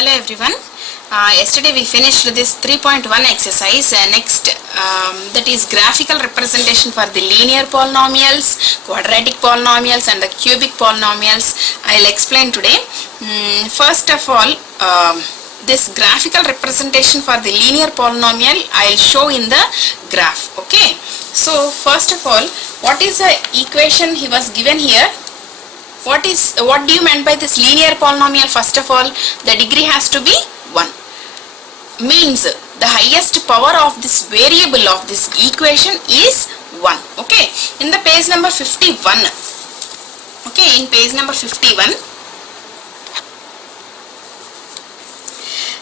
Hello everyone. Yesterday we finished this 3.1 exercise. Next that is graphical representation for the linear polynomials, quadratic polynomials and the cubic polynomials. I will explain today. First of all, this graphical representation for the linear polynomial I will show in the graph. Okay. So first of all, what is the equation he was given here? What do you mean by this linear polynomial? First of all, the degree has to be 1. Means the highest power of this variable of this equation is 1. Okay. In the page number 51. Okay. In page number 51,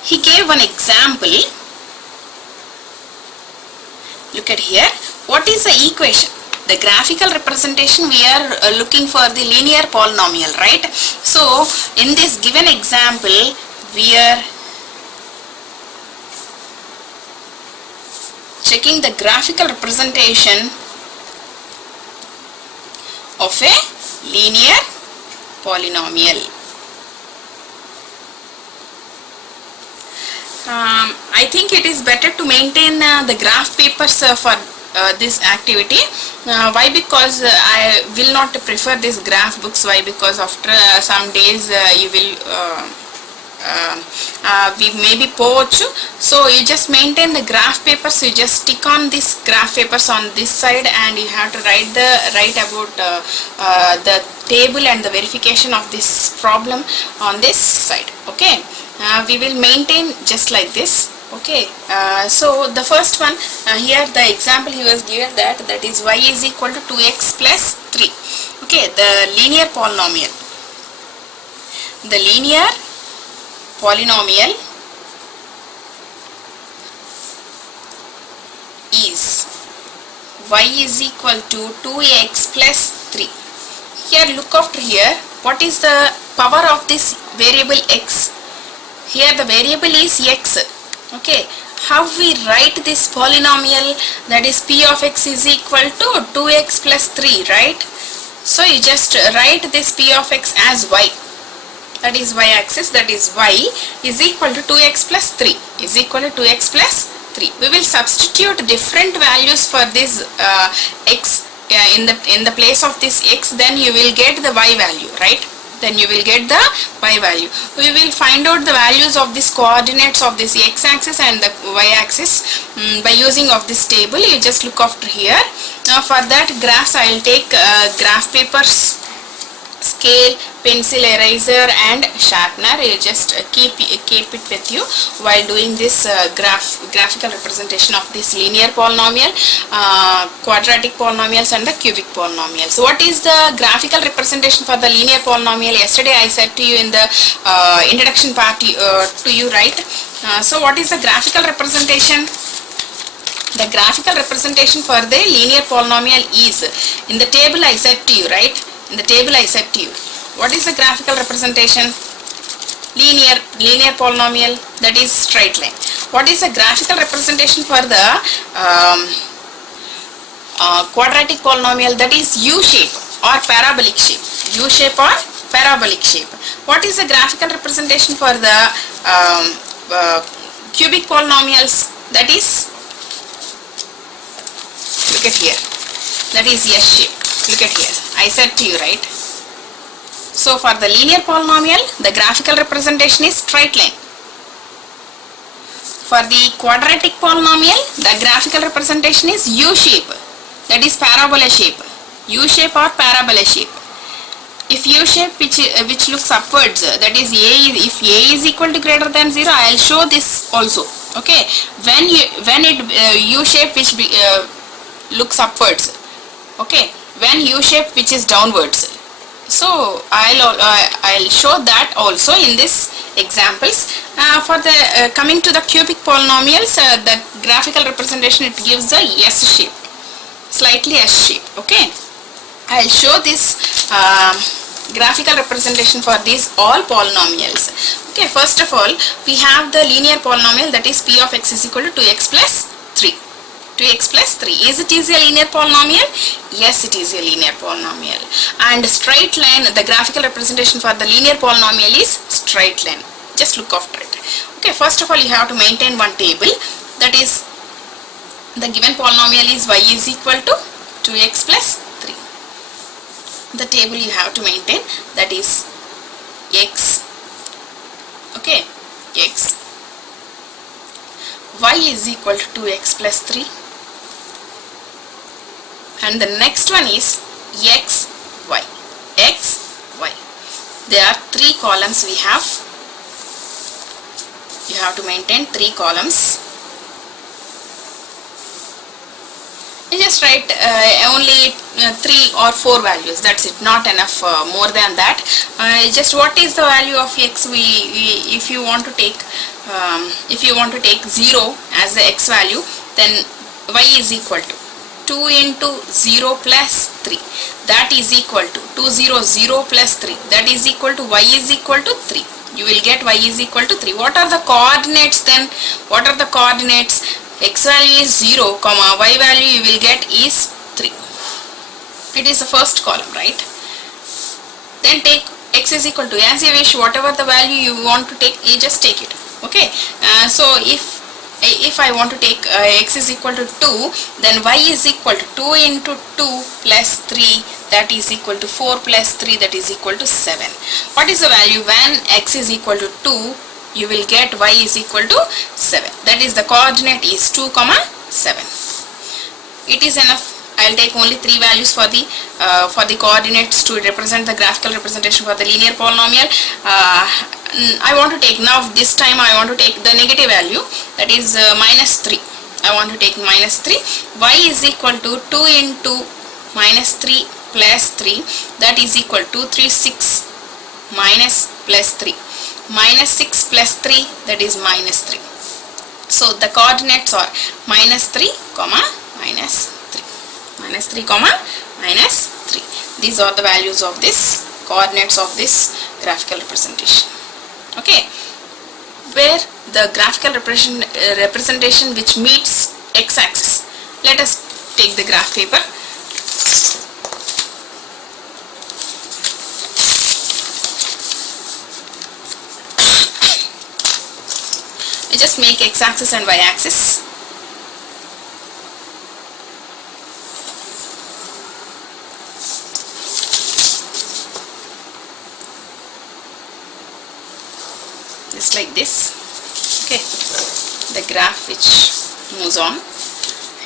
he gave one example. Look at here. What is the equation? The graphical representation, we are looking for the linear polynomial, right? So in this given example, we are checking the graphical representation of a linear polynomial. I think it is better to maintain the graph papers for this activity. Why? Because I will not prefer this graph books. Why? Because after some days you will we may be poach. So you just maintain the graph papers. You just stick on this graph papers on this side, and you have to write about the table and the verification of this problem on this side. Okay. We will maintain just like this. Okay, so the first one, here the example he was given that is y is equal to 2x plus 3. Okay, the linear polynomial. The linear polynomial is y is equal to 2x plus 3. Here look after here, what is the power of this variable x? Here the variable is x. Okay, how we write this polynomial, that is p of x is equal to 2x plus 3, right? So you just write this p of x as y, that is y axis, that is y is equal to 2x plus 3 is equal to 2x plus 3. We will substitute different values for this x in the place of this x, then you will get the y value, right? Then you will get the y value. We will find out the values of these coordinates of this x axis and the y axis by using of this table. You just look after here. Now for that graphs I will take graph papers, scale, pencil, eraser and sharpener. You just keep it with you while doing this graphical representation of this linear polynomial, quadratic polynomials and the cubic polynomials. So what is the graphical representation for the linear polynomial? Yesterday I said to you in the introduction part to you, right? So what is the graphical representation? The graphical representation for the linear polynomial is, in the table I said to you, right? In the table I said to you, what is the graphical representation? Linear polynomial, that is straight line. What is the graphical representation for the quadratic polynomial? That is U shape or parabolic shape. U shape or parabolic shape. What is the graphical representation for the cubic polynomials? That is, look at here, that is S shape. Look at here, I said to you, right? So for the linear polynomial, the graphical representation is straight line. For the quadratic polynomial, the graphical representation is U shape, that is parabola shape. U shape or parabola shape. If U shape which looks upwards, that is if A is equal to greater than 0, I will show this also. Okay, when U shape which looks upwards. Okay, when U shape which is downwards. So I'll show that also in this examples. For the coming to the cubic polynomials, the graphical representation, it gives the S shape, slightly S shape. Okay, I'll show this graphical representation for these all polynomials. Okay, first of all we have the linear polynomial, that is p of x is equal to 2x plus 3. 2x plus 3. Is it a linear polynomial? Yes, it is a linear polynomial. And straight line, the graphical representation for the linear polynomial is straight line. Just look after it. Okay, first of all you have to maintain one table, that is the given polynomial is y is equal to 2x plus 3. The table you have to maintain, that is x, okay, x, y is equal to 2x plus 3, and the next one is x, y, x, y. There are 3 columns we have. You have to maintain 3 columns. You just write only 3 or 4 values, that's it, not enough more than that. Just what is the value of x? If you want to take 0 as the x value, then y is equal to 2 into 0 plus 3, that is equal to 2 0 0 plus 3, that is equal to y is equal to 3. You will get y is equal to 3. What are the coordinates then? What are the coordinates? X value is 0, comma, y value you will get is 3. It is the first column, right? Then take x is equal to, as you wish, whatever the value you want to take, you just take it. Okay, so if I want to take x is equal to 2, then y is equal to 2 into 2 plus 3, that is equal to 4 plus 3, that is equal to 7. What is the value when x is equal to 2? You will get y is equal to 7. That is the coordinate is 2, 7. It is enough. I will take only 3 values for the coordinates to represent the graphical representation for the linear polynomial. I want to take, now this time I want to take the negative value, that is minus 3. I want to take minus 3. Y is equal to 2 into minus 3 plus 3, that is equal to 3 6 minus plus 3. Minus 6 plus 3, that is minus 3. So the coordinates are minus 3, minus 3. Minus 3, minus 3. These are the values of this, coordinates of this graphical representation. Okay. Where the graphical representation which meets x-axis. Let us take the graph paper. Just make x-axis and y-axis. Just like this. Okay, the graph which moves on.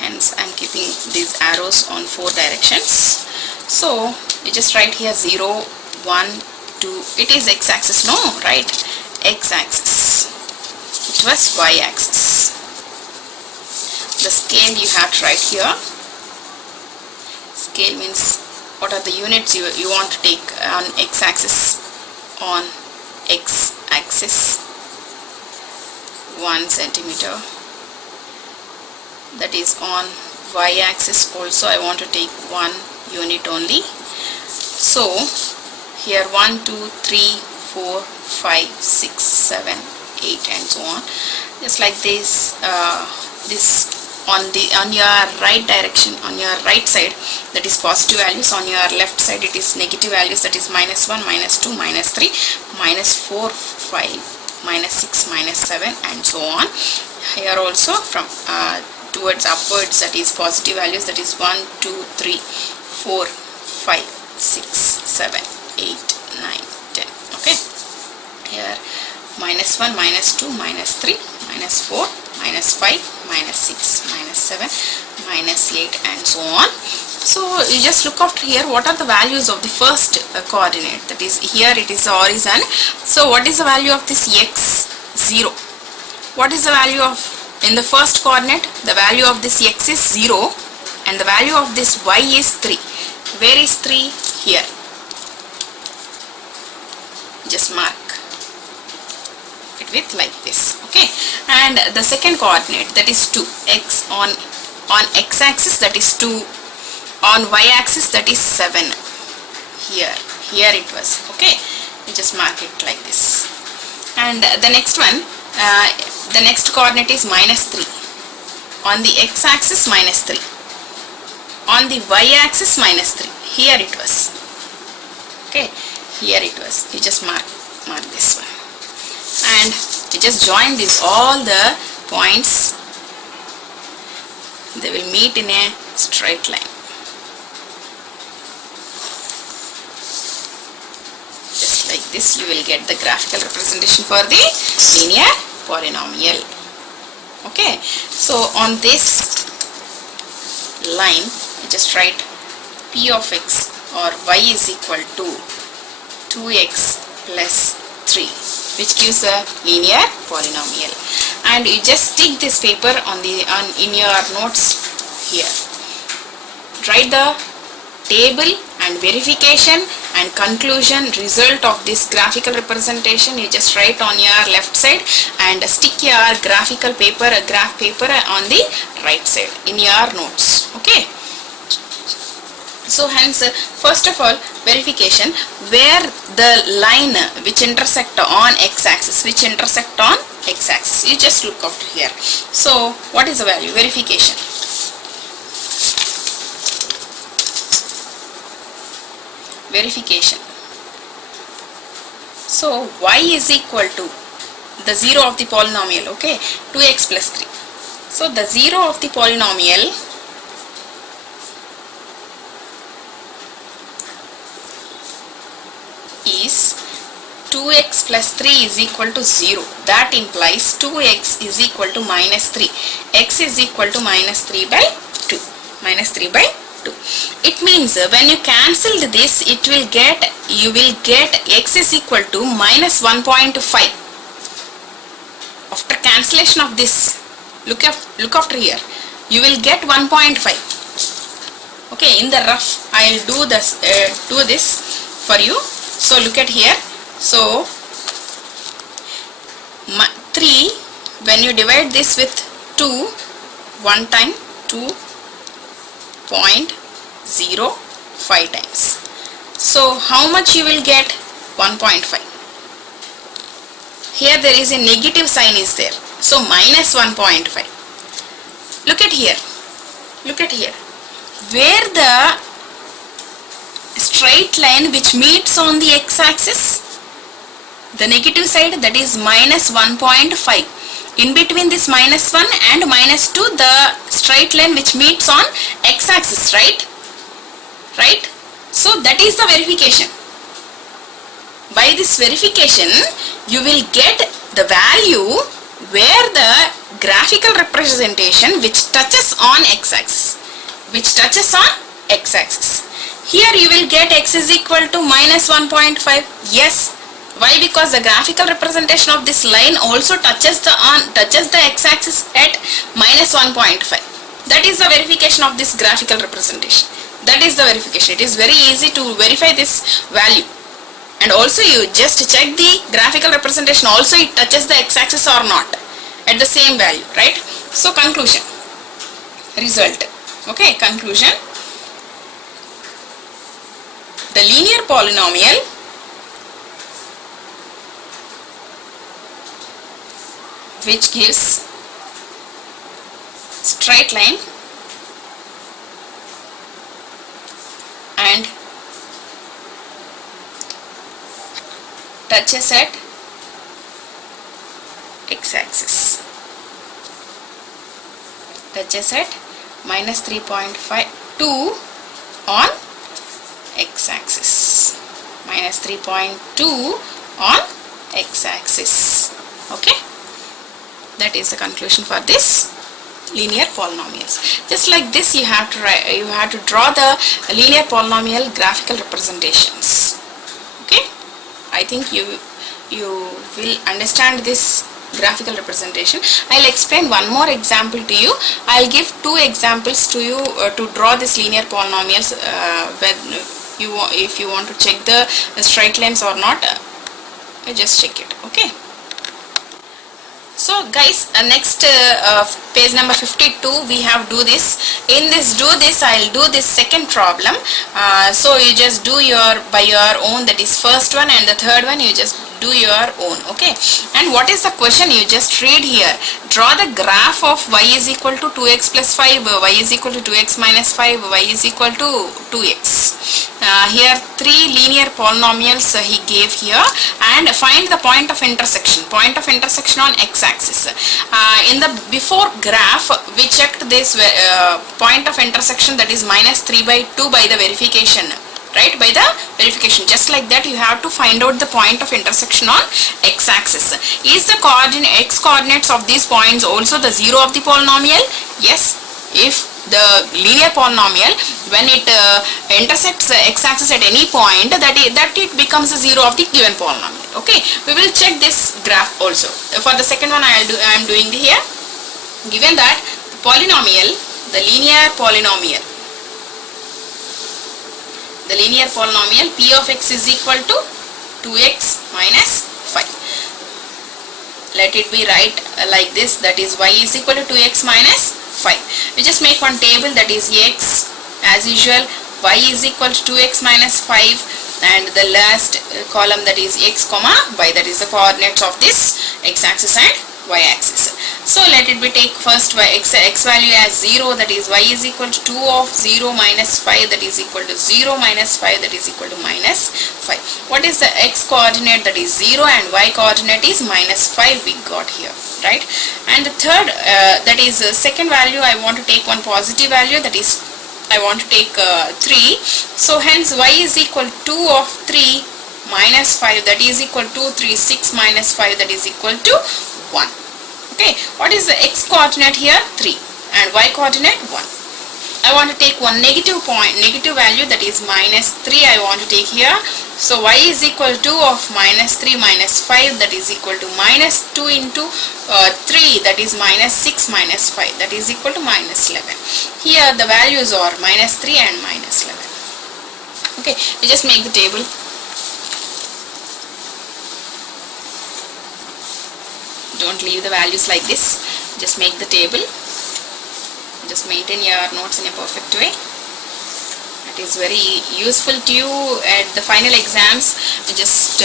Hence, I am keeping these arrows on 4 directions. So you just write here 0, 1, 2. It is x-axis, no, right? X-axis. It was y-axis. The scale you have to write here. Scale means what are the units you want to take on x-axis. On x-axis, 1 centimeter. That is on y-axis also I want to take 1 unit only. So here 1, 2, 3, 4, 5, 6, 7, 8 and so on. Just like this, this on your right direction, on your right side, that is positive values. On your left side it is negative values, that is minus 1, minus 2, minus 3, minus 4, 5, minus 6, minus 7 and so on. Here also from towards upwards, that is positive values, that is 1, 2, 3, 4, 5, 6, 7, 8, 9, 10. Okay. Here minus 1, minus 2, minus 3, minus 4, minus 5, minus 6, minus 7, minus 8 and so on. So you just look after here what are the values of the first coordinate, that is here it is the horizon. So what is the value of this x? 0. What is the value of, in the first coordinate, the value of this x is 0 and the value of this y is 3. Where is 3? Here. Just mark it with like this. Okay. And the second coordinate, that is 2. X on x-axis, that is 2. On y-axis, that is 7. Here it was. Okay. You just mark it like this. And the next one, the next coordinate is minus 3. On the x-axis, minus 3. On the y-axis, minus 3. Here it was. Okay. Here it was. You just mark this one. and you just join these all the points. They will meet in a straight line. Just like this you will get the graphical representation for the linear polynomial. Okay, so on this line you just write p of x or y is equal to 2x plus 3, which gives a linear polynomial. And you just stick this paper in your notes here. Write the table and verification and conclusion result of this graphical representation. You just write on your left side and stick your graphical paper, graph paper on the right side in your notes. Okay. So hence, first of all, verification, where the line which intersect on x-axis, you just look out here. So what is the value? Verification. So y is equal to the 0 of the polynomial, okay, 2x plus 3. So the 0 of the polynomial is 2x plus 3 is equal to 0. That implies 2x is equal to minus 3. X is equal to minus 3 by 2. It means when you cancel this, you will get x is equal to minus 1.5. After cancellation of this, look after here, you will get 1.5. Okay, in the rough I will do this for you. So look at here. So 3, when you divide this with 2, 1 time, 2.05 times. So how much you will get? 1.5. Here there is a negative sign is there. So minus 1.5. Look at here. Where the straight line which meets on the x-axis, the negative side, that is minus 1.5. In between this minus 1 and minus 2, the straight line which meets on x-axis, right? So that is the verification. By this verification, you will get the value where the graphical representation which touches on x-axis. Here you will get x is equal to minus 1.5. Yes. Why? Because the graphical representation of this line also touches the x-axis at minus 1.5. That is the verification of this graphical representation. That is the verification. It is very easy to verify this value. And also you just check the graphical representation also it touches the x-axis or not at the same value, right? So conclusion, result. Okay, conclusion. The linear polynomial which gives straight line and touches at x-axis, touches at minus 3.52 on x-axis, minus 3.2 on x-axis. Okay, that is the conclusion for this linear polynomials. Just like this, you have to draw the linear polynomial graphical representations. Okay, I think you will understand this graphical representation. I'll explain one more example to you. I'll give 2 examples to you to draw this linear polynomials if you want to check the straight lines or not. Just check it. Okay. So guys, next page number 52 we have do this. In this I'll do this second problem. So you just do by your own, that is first one, and the third one you just do your own. Okay, and what is the question? You just read here. Draw the graph of y is equal to 2x plus 5, y is equal to 2x minus 5, y is equal to 2x. here 3 linear polynomials he gave here, and find the point of intersection on x-axis. In the before graph we checked this point of intersection, that is -3/2 by the verification, right, by the verification. Just like that you have to find out the point of intersection on x-axis. Is the x coordinates of these points also the 0 of the polynomial? Yes, if the linear polynomial, when it intersects the x-axis at any point, that it becomes the 0 of the given polynomial. Okay, we will check this graph also. For the second one I am doing here. Given that the polynomial, the linear polynomial p of x is equal to 2x minus 5. Let it be right like this, that is y is equal to 2x minus 5. We just make one table, that is x as usual, y is equal to 2x minus 5, and the last column, that is x comma y, that is the coordinates of this x-axis and y-axis. So let it be take first x value as 0, that is y is equal to 2 of 0 minus 5, that is equal to 0 minus 5, that is equal to minus 5. What is the x coordinate? That is 0, and y coordinate is minus 5 we got here, right? And the third, that is second value, I want to take one positive value, that is I want to take 3. So hence y is equal to 2 of 3 minus 5, that is equal to 3, 6 minus 5, that is equal to 1. Okay, what is the x coordinate here? 3, and y coordinate 1. I want to take one negative value, that is minus 3 I want to take here. So y is equal to of minus 3 minus 5, that is equal to minus 2 into 3, that is minus 6 minus 5, that is equal to minus 11. Here the values are minus 3 and minus 11. Okay, we just make the table. Don't leave the values like this, just make the table. Just maintain your notes in a perfect way. It is very useful to you at the final exams. Just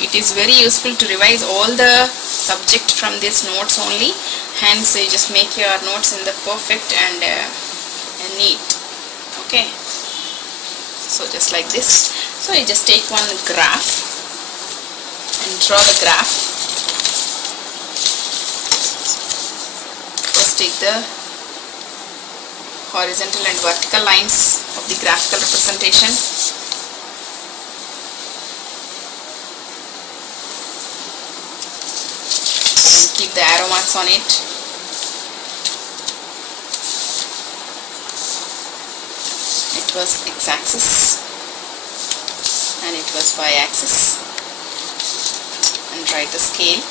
it is very useful to revise all the subject from this notes only. Hence you just make your notes in the perfect and neat. Okay, so just like this. So you just take one graph and draw the graph. First take the horizontal and vertical lines of the graphical representation. And keep the arrow marks on it. It was x-axis and it was y-axis, and write the scale.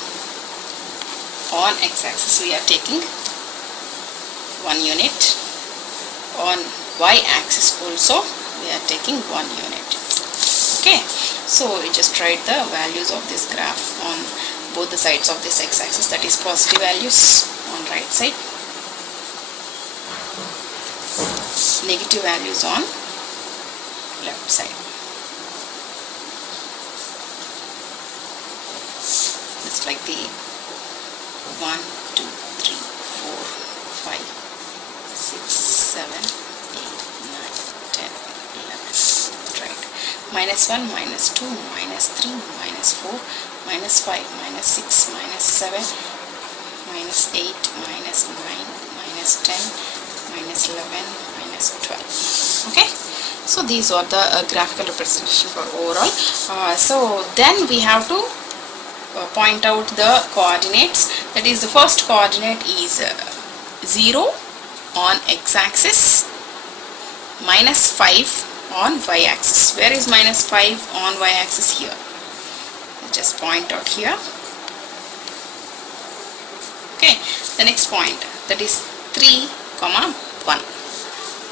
On x-axis we are taking 1 unit. On y-axis also we are taking 1 unit. Okay, so we just write the values of this graph on both the sides of this x-axis, that is positive values on right side, negative values on left side. Just like the 1, 2, 3, 4, 5, 6, 7, 8, 9, 10, 11. Right. Minus 1, minus 2, minus 3, minus 4, minus 5, minus 6, minus 7, minus 8, minus 9, minus 10, minus 11, minus 12. Okay. So these are the graphical representation for overall. So then we have to point out the coordinates. That is, the first coordinate is 0 on x-axis, minus 5 on y-axis. Where is minus 5 on y-axis? Here. Just point out here. Okay, the next point, that is 3, 1.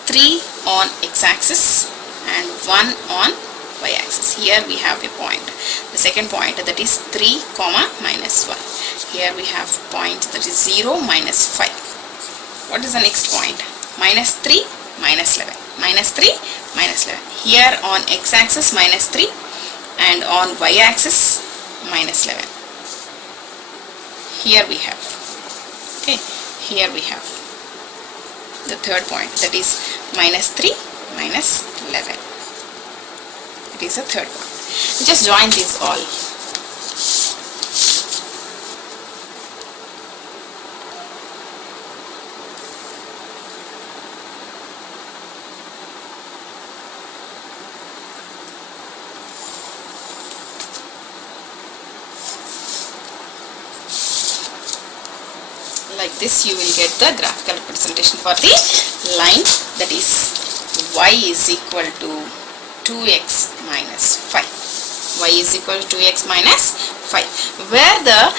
3 on x-axis and 1 on y-axis. Here we have a point. The second point, that is 3, minus 1. Here we have point, that is 0, minus 5. What is the next point? Minus 3, minus 11. Minus 3, minus 11. Here on x-axis minus 3 and on y-axis minus 11. Here we have. Okay, here we have the third point, that is minus 3, minus 11. is the third one. Just join these all. Like this you will get the graphical representation for the line, that is y is equal to 2x minus 5. Y is equal to 2x minus 5, where the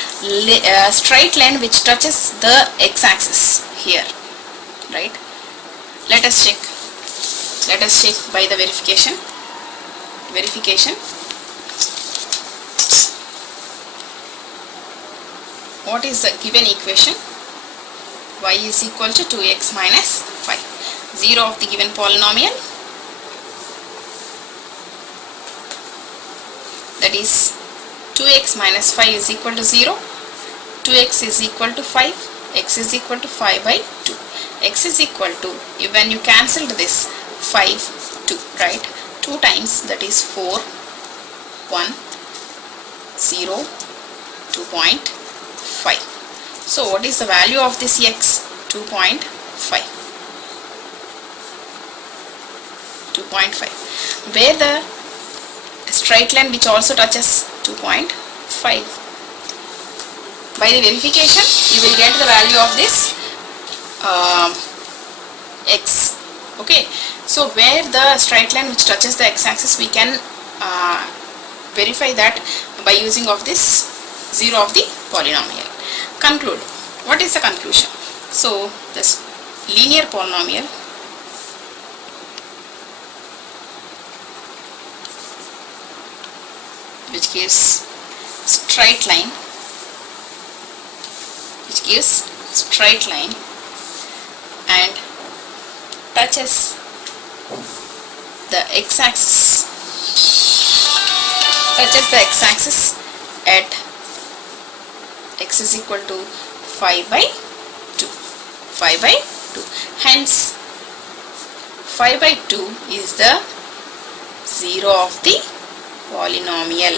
straight line which touches the x-axis here, right? Let us check by the verification. What is the given equation? Y is equal to 2x minus 5. 0 of the given polynomial, that is 2x minus 5 is equal to 0, 2x is equal to 5, x is equal to 5 by 2. X is equal to, when you cancelled this, 5, 2, right? 2 times, that is 4, 1, 0, 2.5. So what is the value of this x? 2.5. 2.5. Where the straight line which also touches 2.5. By the verification, you will get the value of this x. Okay. So where the straight line which touches the x-axis, we can verify that by using of this 0 of the polynomial. Conclude. What is the conclusion? So this linear polynomial which gives straight line and touches the x-axis at x is equal to 5 by 2. Hence 5 by 2 is the 0 of the polynomial.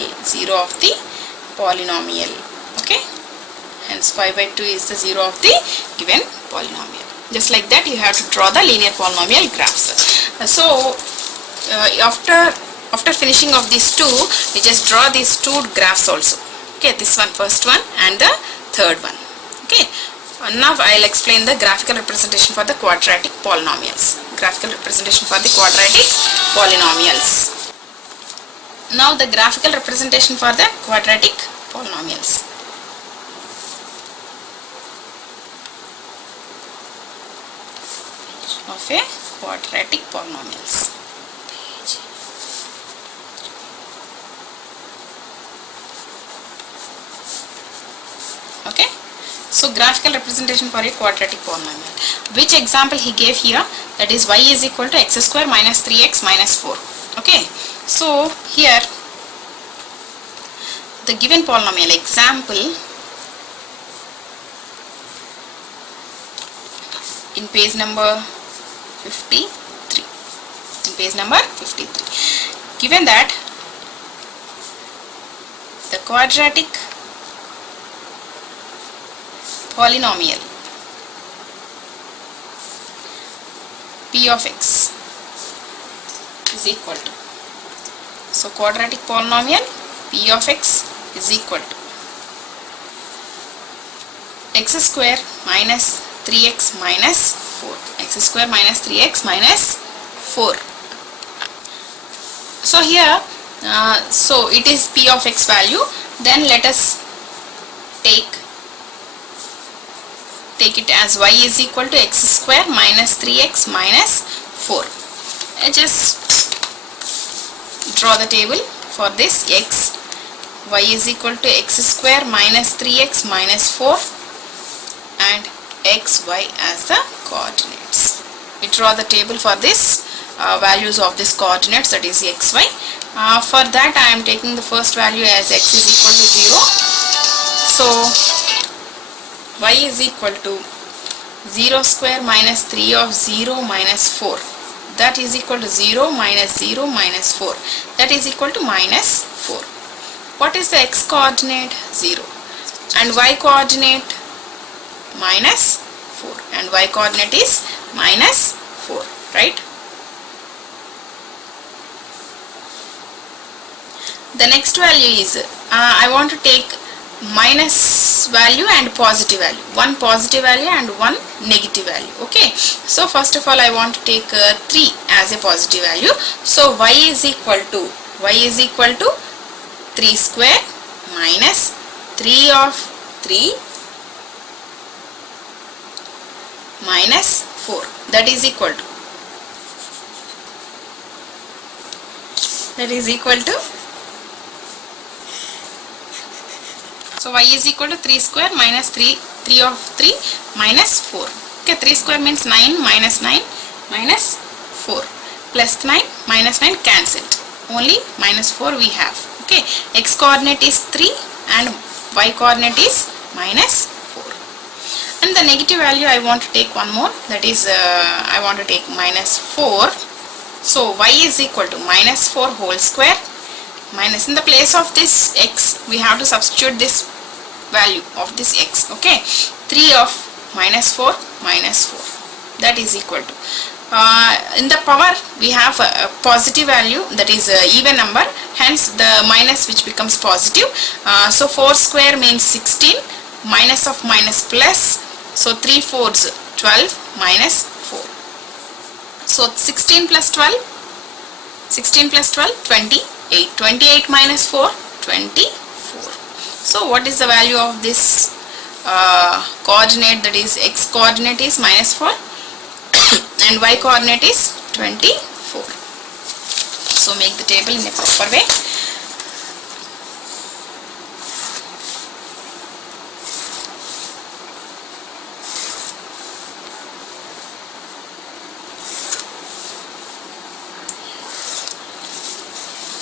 Okay, hence 5 by 2 is the 0 of the given polynomial. Just like that you have to draw the linear polynomial graphs. So after finishing of these two, we just draw these two graphs also. Okay, this one, first one, and the third one. Okay, now I'll explain the graphical representation for the quadratic polynomials. Now the graphical representation for the quadratic polynomials. Of a quadratic polynomials. Okay, so graphical representation for a quadratic polynomial. Which example he gave here, that is y is equal to x square minus 3x minus 4. Okay, so here the given polynomial example in page number 53. Given that the quadratic polynomial p of x is equal to, so quadratic polynomial p of x is equal to x square minus 3x minus 4. X square minus 3x minus 4. So here, so it is p of x value. Then let us take it as y is equal to x square minus 3x minus 4. I just draw the table for this x. Y is equal to x square minus 3x minus 4 and xy as the coordinates. We draw the table for this values of this coordinates, that is xy. For that I am taking the first value as x is equal to 0. So y is equal to 0 square minus 3 of 0 minus 4. that is equal to 0 minus 0 minus 4, that is equal to minus 4. What is the x coordinate? 0, and y coordinate minus 4, and y coordinate is minus 4, right? The next value is I want to take minus value and positive value, one positive value and one negative value. Okay, so first of all I want to take 3 as a positive value. So y is equal to 3 square minus 3 of 3 minus 4, that is equal to so y is equal to 3 square minus 3 of 3 minus 4. Okay, 3 square means 9 minus 9 minus 4 plus 9 minus 9 cancelled, only minus 4 we have. Okay, x coordinate is 3 and y coordinate is minus 4. And the negative value I want to take one more, that is I want to take minus 4. So y is equal to minus 4 whole square minus, in the place of this x we have to substitute this value of this x. Okay, 3 of minus 4 minus 4, that is equal to in the power we have a positive value, that is even number, hence the minus which becomes positive. So 4 square means 16, minus of minus plus, so 3 fours 12 minus 4. So 16 plus 12 28, 28 minus 4 24. So what is the value of this coordinate, that is x coordinate is minus 4 and y coordinate is 24. So make the table in a proper way.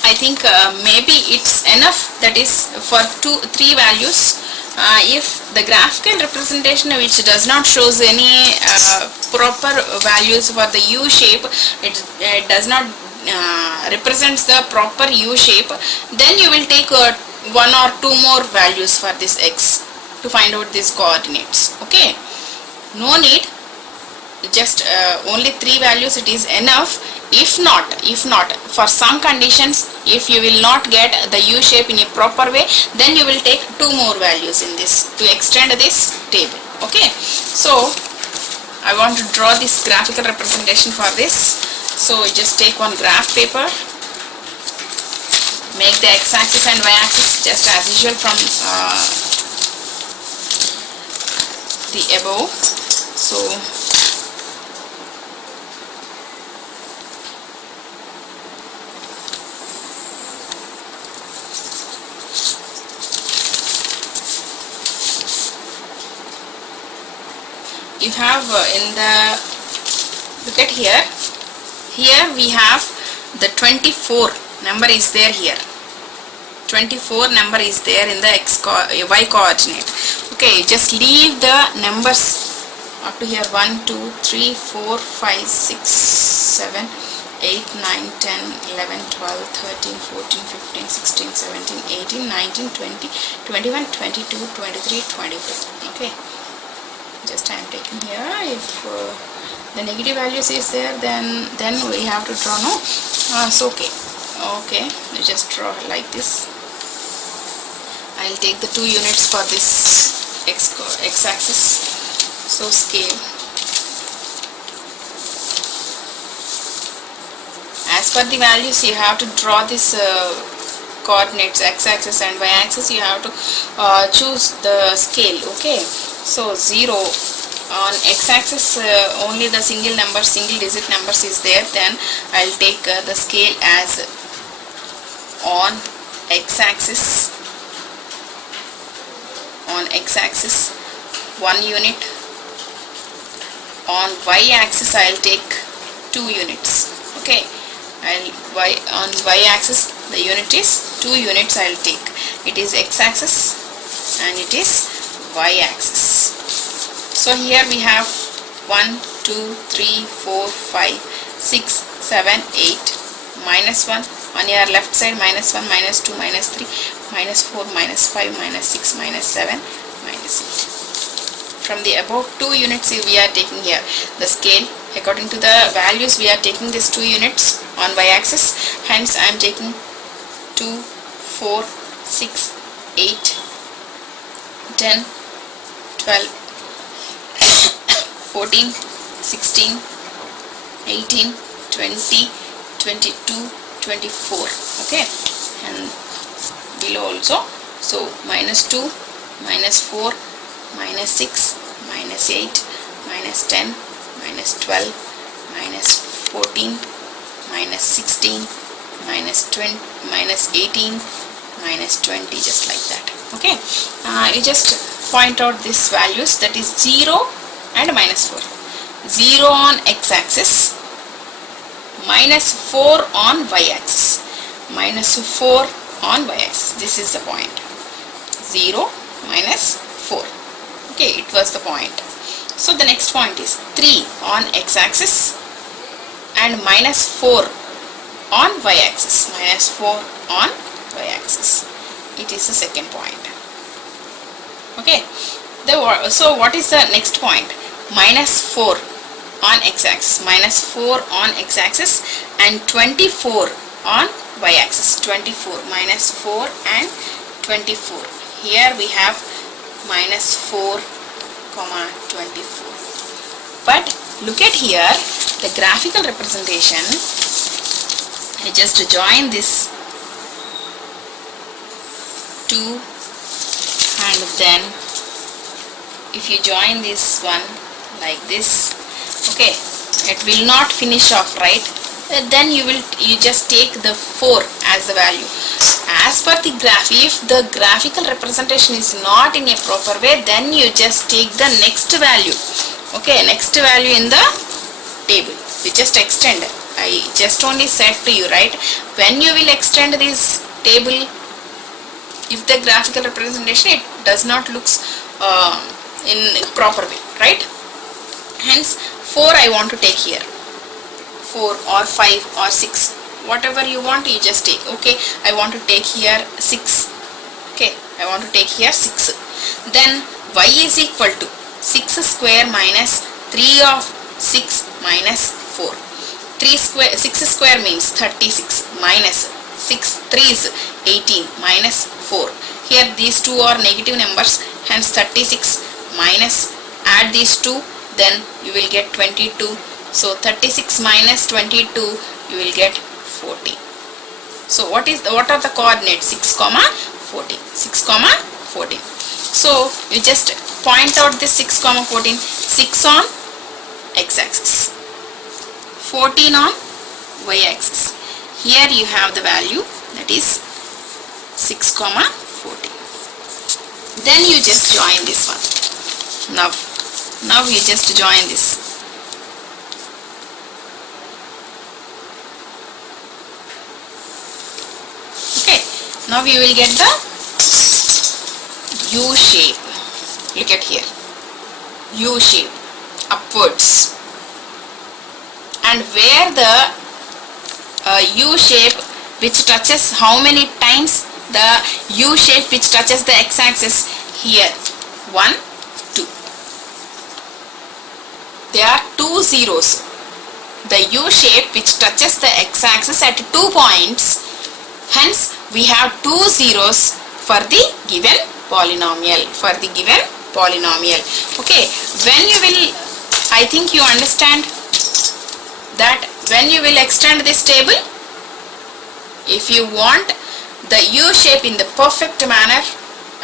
I think maybe it's enough, that is for 3 values. If the graphical representation which does not shows any proper values for the U shape, it does not represents the proper U shape, then you will take 1 or 2 more values for this x to find out these coordinates. Okay, no need, just only 3 values, it is enough. If not, for some conditions, if you will not get the U shape in a proper way, then you will take 2 more values in this to extend this table. Okay, so I want to draw this graphical representation for this. So just take one graph paper, make the x-axis and y-axis just as usual from the above. So you have in the, look at here we have the 24 number is there here, 24 number is there in the y coordinate. Okay, just leave the numbers up to here, 1 2 3 4 5 6 7 8 9 10 11 12 13 14 15 16 17 18 19 20 21 22 23 24. Okay, just I am taking here. If the negative values is there, then we have to draw, no? So okay, you just draw like this. I'll take the 2 units for this x-axis. So scale. As per the values, you have to draw this coordinates, x-axis and y-axis. You have to choose the scale. Okay, so 0 on x-axis, only the single digit numbers is there. Then I'll take the scale as on x-axis. On x-axis 1 unit. On y-axis I'll take 2 units. Okay, on y-axis the unit is 2 units I'll take. It is x-axis and it is y-axis. So here we have 1 2 3 4 5 6, 7, 8, minus 1 on your left side, minus 1, minus 2, minus 3, minus 4, minus 5, minus 6, minus 7, minus 8. From the above 2 units we are taking here the scale. According to the values we are taking these 2 units on y-axis. Hence I am taking 2, 4, 6, 8, 10, 12, 14, 16, 18, 20, 22, 24. Okay, and below also. So minus 2, minus 4, minus 6, minus 8, minus 10, minus 12, minus 14, minus 16, minus 20, minus 18, minus 20, just like that. Okay, you just point out these values, that is 0 and minus 4. 0 on x-axis, minus 4 on y-axis, minus 4 on y-axis. This is the point. 0 minus 4. Okay, it was the point. So the next point is 3 on x-axis and minus 4 on y-axis. Minus 4 on y-axis. It is the second point. Okay. So what is the next point? Minus 4 on x-axis. Minus 4 on x-axis and 24 on y-axis. 24. Minus 4 and 24. Here we have minus 4, 24. But look at here, the graphical representation. I just join this 2 and then if you join this one like this, okay, it will not finish off, right? Then you just take the 4 as the value. As per the graph, if the graphical representation is not in a proper way, then you just take the next value. Okay, next value in the table. You just extend. I just only said to you, right? When you will extend this table, if the graphical representation, it does not looks in proper way, right? Hence 4 I want to take here. 4 or 5 or 6, whatever you want, you just take. Okay, I want to take here 6. Okay, I want to take here 6. Then y is equal to 6 square minus 3 of 6 minus 4. 6 square means 36 minus 6 3s 18 minus 4. Here these two are negative numbers, hence 36 minus, add these two, then you will get 22. So 36 minus 22, you will get 14. So what are the coordinates? 6, 14. 6, 14. So you just point out this 6, 14. 6 on x-axis, 14 on y-axis. Here you have the value, that is 6, 14. Then you just join this one. Now you just join this. Okay, now you will get the U shape. Look at here, U shape, upwards. And where the U shape which touches how many times? The U shape which touches the x-axis here, 1, 2. There are 2 zeros. The U shape which touches the x-axis at 2 points. Hence, we have 2 zeros for the given polynomial. Okay, when you will, I think you understand that when you will extend this table, if you want the U shape in the perfect manner,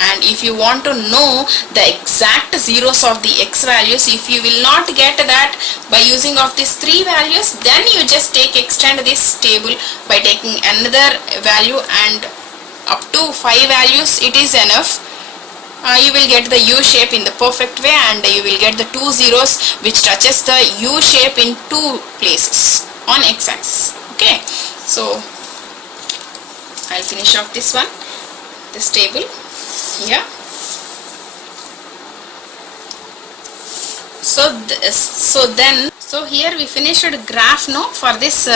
and if you want to know the exact zeros of the x values, if you will not get that by using of these 3 values, then you just extend this table by taking another value, and up to 5 values it is enough. You will get the U shape in the perfect way, and you will get the 2 zeros which touches the U shape in 2 places on x-axis. Okay, so I'll finish off this one, this table here. So So here we finished graph for this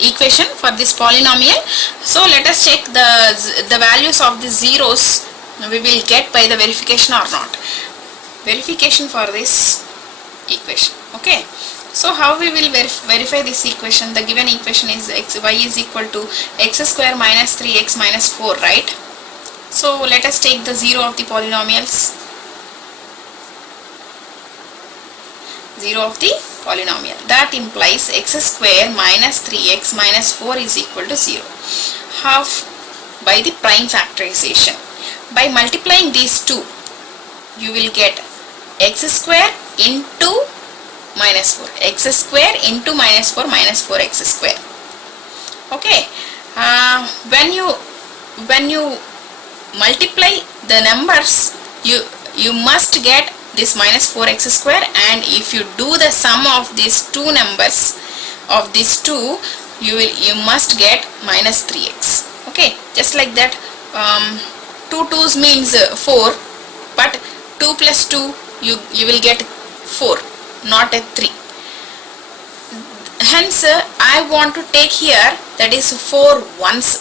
equation for this polynomial. So let us check the values of the zeros we will get by the verification or not. Verification for this equation. Okay. So how we will verify this equation? The given equation is y is equal to x square minus 3x minus 4, right? So let us take the zero of the polynomials. Zero of the polynomial. That implies x square minus 3x minus 4 is equal to 0. How? By the prime factorization. By multiplying these two, you will get x square into minus 4. X square into minus 4 minus 4x square. Okay. When you multiply the numbers, you must get this minus 4x square, and if you do the sum of these two numbers of these two, you must get minus 3x. Okay, just like that. 2 2's means 4, but 2 plus 2 you will get 4, not a 3. Hence I want to take here, that is 4 ones.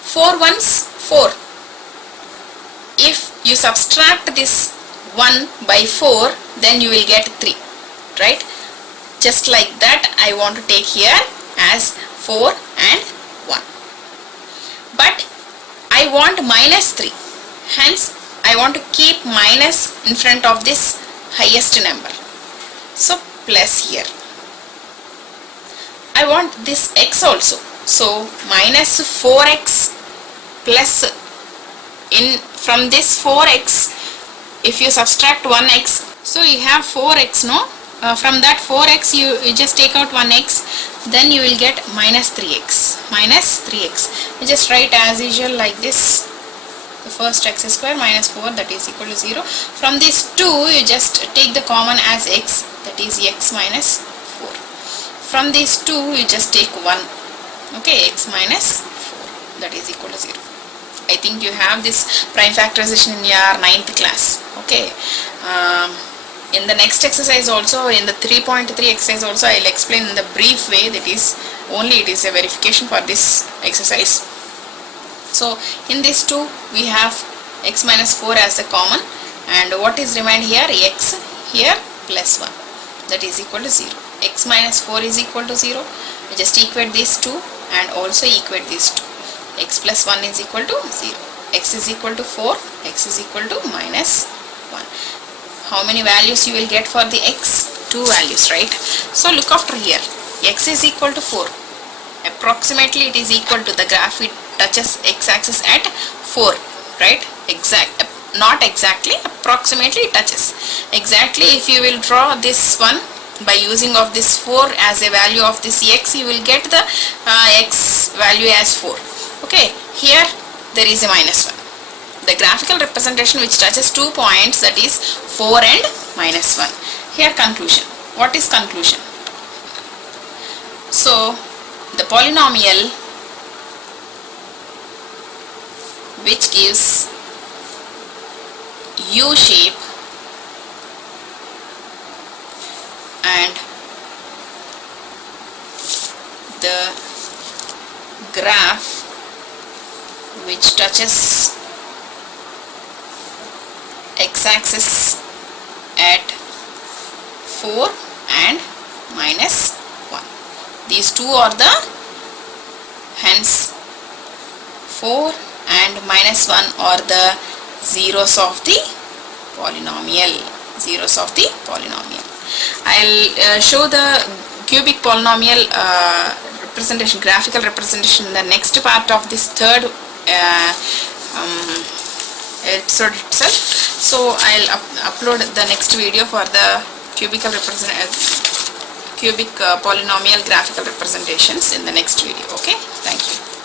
4 ones 4. If you subtract this 1 by 4, then you will get 3, right? Just like that I want to take here as 4 and 1. But I want minus 3. Hence I want to keep minus in front of this highest number. So plus here. I want this x also. So minus 4x plus from this 4x, if you subtract 1x, so you have 4x, no? From that 4x you just take out 1x, then you will get minus 3x. Minus 3x. You just write as usual like this. The first x square minus 4, that is equal to 0. From this 2 you just take the common as x, that is x minus 4. From these 2 you just take 1. Okay, x minus 4, that is equal to 0. I think you have this prime factorization in your 9th class. Okay. In the next exercise also, in the 3.3 exercise also, I will explain in the brief way. That is only it is a verification for this exercise. So in this 2 we have x minus 4 as the common, and what is remained here? X here plus 1, that is equal to 0. X minus 4 is equal to 0. We just equate these two and also equate these two. X plus 1 is equal to 0. X is equal to 4. X is equal to minus 1. How many values you will get for the x? 2 values, right? So look after here. X is equal to 4. Approximately it is equal to, the graph it touches x-axis at 4, right? Not exactly, approximately it touches. Exactly, if you will draw this one by using of this 4 as a value of this x, you will get the x value as 4. Okay, here there is a minus 1. The graphical representation which touches 2 points, that is 4 and minus 1. Here conclusion. What is conclusion? So the polynomial which gives U shape and the graph which touches x-axis at 4 and minus 1. These two are the, hence 4 and minus 1 are the zeros of the polynomial. Zeros of the polynomial. I'll show the cubic polynomial representation, graphical representation in the next part of this third episode itself. So I'll upload the next video for the cubic polynomial graphical representations in the next video. Okay, thank you.